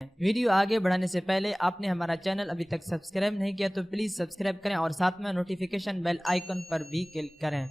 Video आगे बढ़ाने से पहले आपने हमारा चैनल अभी तक सब्सक्राइब नहीं किया तो प्लीज सब्सक्राइब करें और साथ में नोटिफिकेशन बेल आइकन पर भी क्लिक करें।